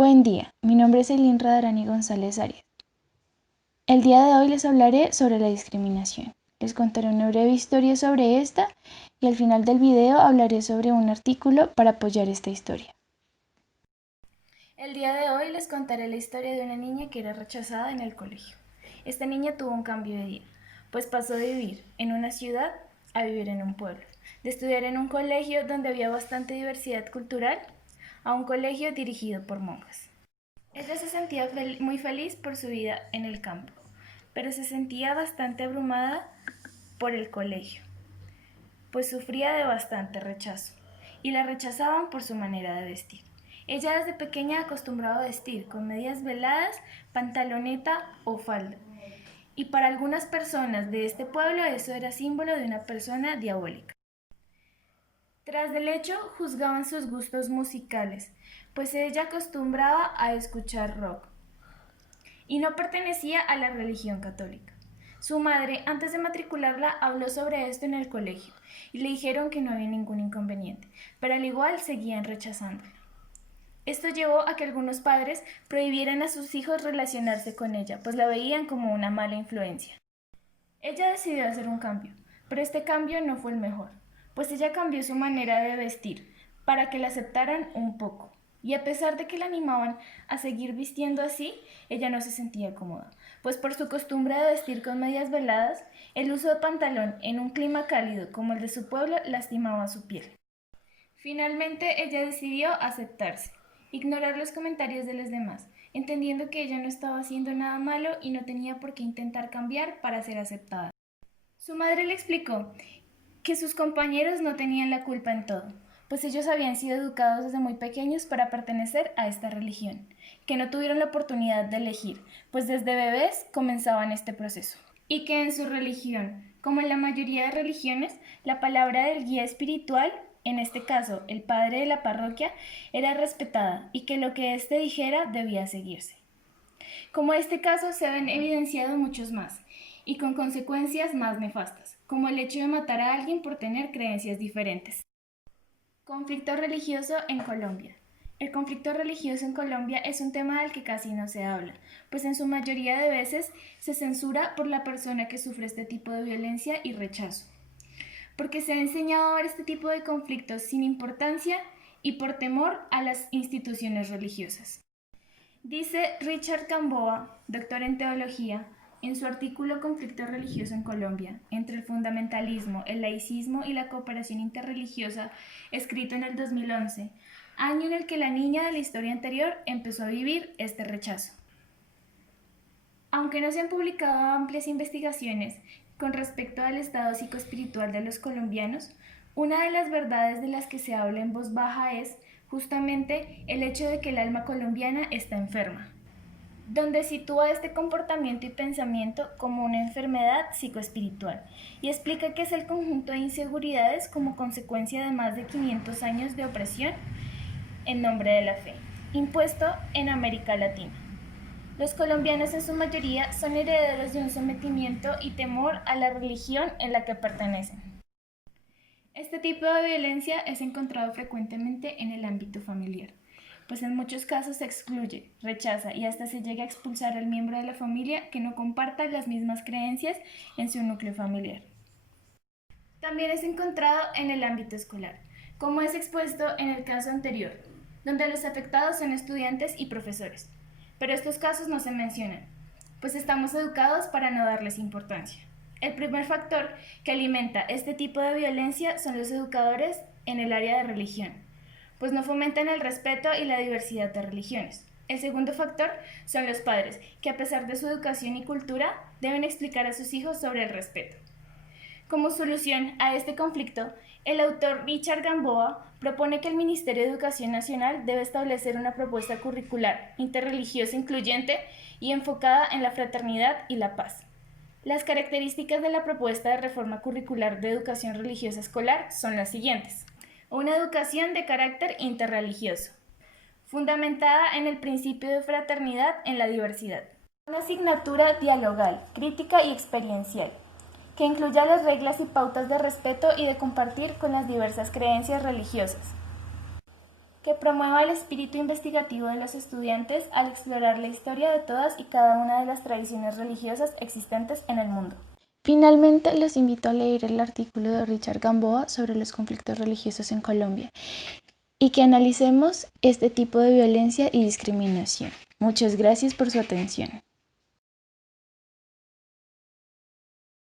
Buen día, mi nombre es Eileen Radarani González Arias. El día de hoy les hablaré sobre la discriminación. Les contaré una breve historia sobre esta y al final del video hablaré sobre un artículo para apoyar esta historia. El día de hoy les contaré la historia de una niña que era rechazada en el colegio. Esta niña tuvo un cambio de vida, pues pasó de vivir en una ciudad a vivir en un pueblo, de estudiar en un colegio donde había bastante diversidad cultural a un colegio dirigido por monjas. Ella se sentía muy feliz por su vida en el campo, pero se sentía bastante abrumada por el colegio, pues sufría de bastante rechazo, y la rechazaban por su manera de vestir. Ella desde pequeña acostumbraba a vestir con medias veladas, pantaloneta o falda, y para algunas personas de este pueblo eso era símbolo de una persona diabólica. Tras del hecho, juzgaban sus gustos musicales, pues ella acostumbraba a escuchar rock y no pertenecía a la religión católica. Su madre, antes de matricularla, habló sobre esto en el colegio y le dijeron que no había ningún inconveniente, pero al igual seguían rechazándola. Esto llevó a que algunos padres prohibieran a sus hijos relacionarse con ella, pues la veían como una mala influencia. Ella decidió hacer un cambio, pero este cambio no fue el mejor, pues ella cambió su manera de vestir para que la aceptaran un poco. Y a pesar de que la animaban a seguir vistiendo así, ella no se sentía cómoda, pues por su costumbre de vestir con medias veladas, el uso de pantalón en un clima cálido como el de su pueblo lastimaba su piel. Finalmente ella decidió aceptarse, ignorar los comentarios de los demás, entendiendo que ella no estaba haciendo nada malo y no tenía por qué intentar cambiar para ser aceptada. Su madre le explicó que sus compañeros no tenían la culpa en todo, pues ellos habían sido educados desde muy pequeños para pertenecer a esta religión, que no tuvieron la oportunidad de elegir, pues desde bebés comenzaban este proceso, y que en su religión, como en la mayoría de religiones, la palabra del guía espiritual, en este caso el padre de la parroquia, era respetada y que lo que éste dijera debía seguirse. Como este caso se han evidenciado muchos más, y con consecuencias más nefastas, como el hecho de matar a alguien por tener creencias diferentes. Conflicto religioso en Colombia. El conflicto religioso en Colombia es un tema del que casi no se habla, pues en su mayoría de veces se censura por la persona que sufre este tipo de violencia y rechazo, porque se ha enseñado a ver este tipo de conflictos sin importancia y por temor a las instituciones religiosas. Dice Richard Gamboa, doctor en teología, en su artículo Conflicto religioso en Colombia, entre el fundamentalismo, el laicismo y la cooperación interreligiosa, escrito en el 2011, año en el que la niña de la historia anterior empezó a vivir este rechazo. Aunque no se han publicado amplias investigaciones con respecto al estado psicoespiritual de los colombianos, una de las verdades de las que se habla en voz baja es justamente el hecho de que el alma colombiana está enferma, donde sitúa este comportamiento y pensamiento como una enfermedad psicoespiritual y explica que es el conjunto de inseguridades como consecuencia de más de 500 años de opresión en nombre de la fe, impuesto en América Latina. Los colombianos en su mayoría son herederos de un sometimiento y temor a la religión en la que pertenecen. Este tipo de violencia es encontrado frecuentemente en el ámbito familiar, pues en muchos casos se excluye, rechaza y hasta se llega a expulsar al miembro de la familia que no comparta las mismas creencias en su núcleo familiar. También es encontrado en el ámbito escolar, como es expuesto en el caso anterior, donde los afectados son estudiantes y profesores, pero estos casos no se mencionan, pues estamos educados para no darles importancia. El primer factor que alimenta este tipo de violencia son los educadores en el área de religión, pues no fomentan el respeto y la diversidad de religiones. El segundo factor son los padres, que a pesar de su educación y cultura, deben explicar a sus hijos sobre el respeto. Como solución a este conflicto, el autor Richard Gamboa propone que el Ministerio de Educación Nacional debe establecer una propuesta curricular interreligiosa incluyente y enfocada en la fraternidad y la paz. Las características de la propuesta de reforma curricular de educación religiosa escolar son las siguientes. Una educación de carácter interreligioso, fundamentada en el principio de fraternidad en la diversidad. Una asignatura dialogal, crítica y experiencial, que incluya las reglas y pautas de respeto y de compartir con las diversas creencias religiosas. que promueva el espíritu investigativo de los estudiantes al explorar la historia de todas y cada una de las tradiciones religiosas existentes en el mundo. Finalmente, los invito a leer el artículo de Richard Gamboa sobre los conflictos religiosos en Colombia y que analicemos este tipo de violencia y discriminación. Muchas gracias por su atención.